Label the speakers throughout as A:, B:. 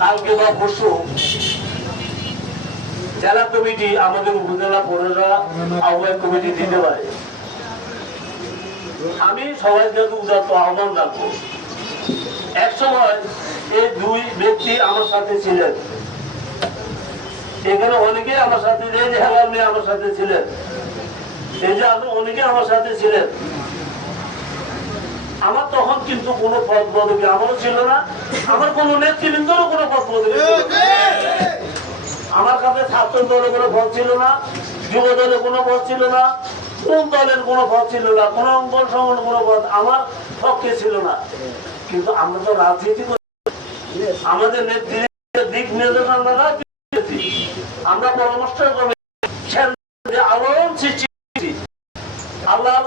A: কালকে বা পরশু জেলা কমিটি আমাদের উপজেলা আহ্বায়ক কমিটি দিতে পারে। আমি সবাইকে উদাত্ত আহ্বান রাখব এক সময় এই দুই ব্যক্তি আমার সাথে ছিলেন। এখানে অনেকে আমার সাথে আমার সাথে ছিলেন। এই যে আপনি অনেকে আমার সাথে ছিলেন। আমার তখন কিন্তু কোনো পদ পদবি আমারও ছিল না আমার কোনো নেতৃবৃন্দরও কোনো পদ পদবি আমার কাছে ছাত্র দলের কোনো পদ ছিল না, যুব দলের কোনো পদ ছিল না, কোন দলের কোনো পদ ছিল না, কোন অঙ্গন সংগঠন কোনো পদ আমার পক্ষে ছিল না কিন্তু আমরা তো রাজনীতি আমাদের নেতৃত্বের দিক নির্দেশনা। আমরা পরামর্শ করি যে আলোড়ন সৃষ্টি। আল্লাহর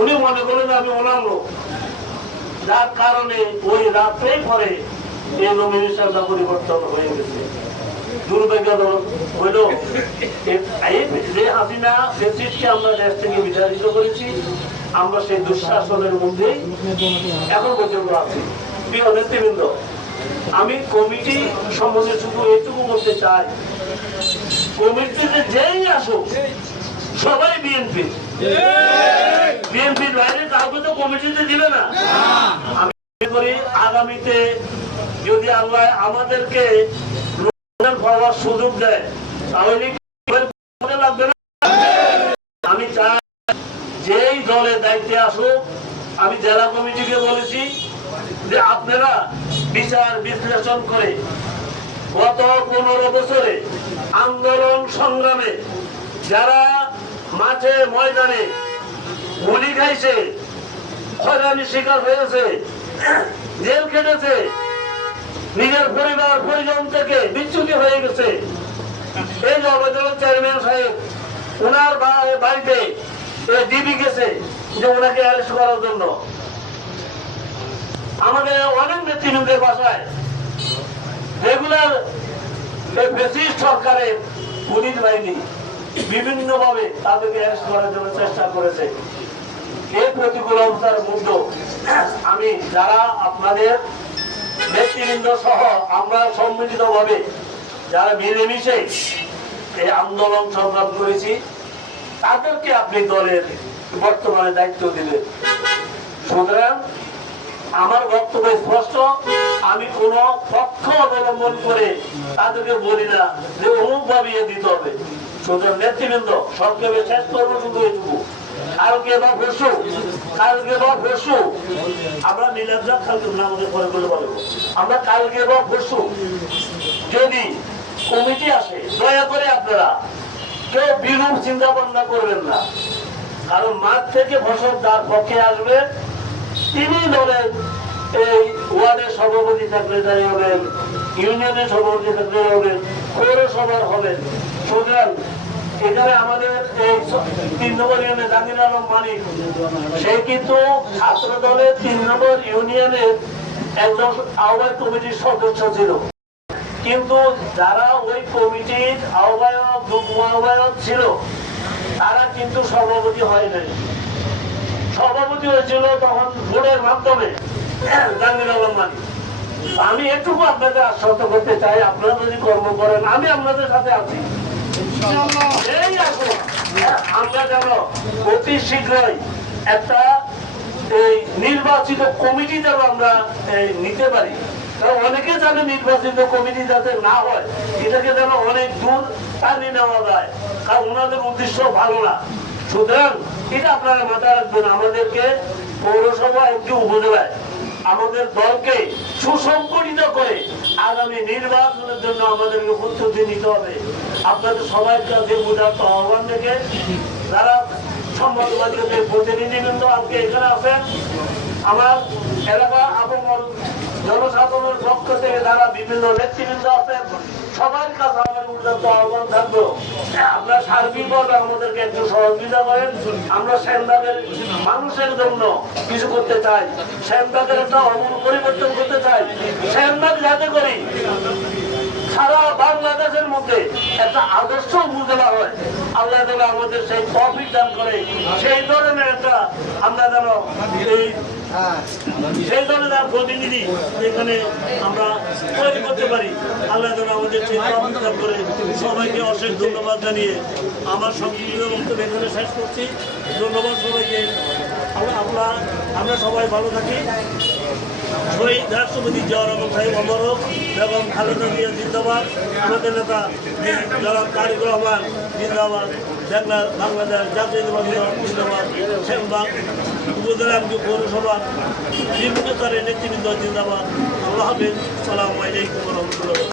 A: উনি মনে করলেন আমি ওনার লোক। যার কারণে ওই রাত্রেই পরে এই নমিনেশনটা পরিবর্তন হয়ে গেছে। আমি কমিটি সম্বন্ধে শুধু এইটুকু বলতে চাই। কমিটিতে যেই আসুক, সবাই বিএনপি। কমিটিতে দিবে না? আমি করি আগামীতে যদি আল্লাহ আমাদেরকে পাওয়ার সুযোগ দেয়, তাহলে লাগবে না? আমি চাই যেই দলের দায়িত্বে আসুক, আমি জেলা কমিটিকে বলেছি যে আপনারা বিচার বিশ্লেষণ করে গত পনেরো বছরে আন্দোলন সংগ্রামে যারা মাঠে ময়দানে গুলি খাইছে হয়রানি শিকার হয়েছে, জেল কেটেছে নিজের পরিবার, পরিজন থেকে বিচ্যুতি হয়ে গেছে। এই যে অবৈধ চেয়ারম্যান সাহেব ওনার বাড়িতে ডিবি গেছে যে ওনাকে অ্যারেস্ট করার জন্য। আমাদের অনেক নেতৃবৃন্দের বাসায় রেগুলার সরকারের পুলিশ বাহিনী বিভিন্ন ভাবে তাদেরকে অ্যারেস্ট করার জন্য চেষ্টা করেছে। এই প্রতিকূল অবস্থার মধ্যে, আমি যারা আপনাদের নেতৃবৃন্দ সহ আমরা সম্মিলিত ভাবে যারা মিলেমিশে এই আন্দোলন সংগ্রাম করেছি, তাদেরকে আপনি দলের বর্তমানে দায়িত্ব দিবেন। সুতরাং আমার বক্তব্য স্পষ্ট, আমি কোন পক্ষ অবলম্বন করে তাদেরকে বলি না যে অমুক ভাবিয়ে দিতে হবে। সুতরাং নেতৃবৃন্দ, সংক্ষেপে শেষ করব, শুধু এটুকু। কালকে বা পরশু, কালকে বা পরশু। আমরা কালকে আমাদের পরে বলে বলব আমরা কালকে বা পরশু, যদি কমিটি আসে, দয়া করে আপনারা কেউ বিরূপ চিন্তা ভাবনা করবেন না। কারণ মাঠ থেকে ফসল যার পক্ষে আসবে। তিনি দলের এই ওয়ার্ডের সভাপতি সেক্রেটারি হবেন ইউনিয়নের সভাপতি সেক্রেটারি হবেন পৌরসভার হবেন সুতরাং এখানে আমাদের তিন নম্বর ইউনিয়নে আলম মানিক। সে কিন্তু ছাত্র দলের তিন নম্বর একজন আহ্বায়ক কমিটির সদস্য ছিল। কিন্তু যারা ওই কমিটির আহ্বায়ক, যুগ্ম আহ্বায়ক ছিল, তারা কিন্তু সভাপতি হয় নাই। সভাপতি হয়েছিল তখন ভোটের মাধ্যমে জাহাঙ্গীর আলম মানি আমি এটুকু আপনাদের আশ্বস্ত করতে চাই, আপনারা যদি কর্ম করেন, আমি আপনাদের সাথে আছি। নির্বাচিত কমিটি যেন আমরা নিতে পারি কারণ অনেকে জানে নির্বাচিত কমিটি যাতে না হয় এটাকে যেন অনেক দূর টানিয়ে নেওয়া যায় কারণ ওনাদের উদ্দেশ্য ভালো না সুতরাং এটা আপনারা মাথায় রাখবেন আমাদেরকে পৌরসভা একটি উপজেলায় আমাদের দলকে সুসংগঠিত করে আগামী নির্বাচনের জন্য আমাদেরকে প্রস্তুতি নিতে হবে। আপনাদের সবার কাছে উদার্ত আহ্বান থেকে যারা সম্মতবাদীদের প্রতিনিধিবৃন্দ আজকে এখানে আছেন আমার এলাকা আবহাওয়ার জনসাধারণের পক্ষ থেকে যারা বিভিন্ন নেতৃবৃন্দ আছেন, সবার কাছে আমার উন্নত আহ্বান থাকব। আপনারা সার্বিকভাবে আমাদেরকে একটু সহযোগিতা করেন। আমরা শ্যামবাগের মানুষের জন্য কিছু করতে চাই। শ্যামবাগের একটা অমূল পরিবর্তন করতে চাই। শ্যামবাগ যাতে করি সারা বাংলাদেশের মধ্যে একটা আদর্শ উপজেলা হয়। আল্লাহ যেন আমাদের সেই টপিক দান করে। সেই ধরনের একটা আমরা যেন এই সেই ধরনের প্রতিনিধি এখানে আমরা তৈরি করতে পারি। আল্লাহ যেন আমাদের সেই টপিক দান করে। সবাইকে অশেষ ধন্যবাদ জানিয়ে আমার সংক্ষিপ্ত বক্তব্য এখানে শেষ করছি। ধন্যবাদ সবাইকে। আমরা সবাই ভালো থাকি। শহীদ রাষ্ট্রপতি জিয়া রহমান সাহেব অমরক এবং খালেদা জিয়া জিন্দাবাদ। আমাদের নেতা জনাব তারিক রহমান জিন্দাবাদ। বাংলা বাংলাদেশ জাতীয়তাবাদী জিন্দাবাদ। শেখবাগ উপজেলা এমপি পৌরসভা। বিভিন্ন স্তরের নেতৃবৃন্দ জিন্দাবাদ। আল্লাহ হাফিজ। সালাম আলাইকুম রহমতুল্লাহ।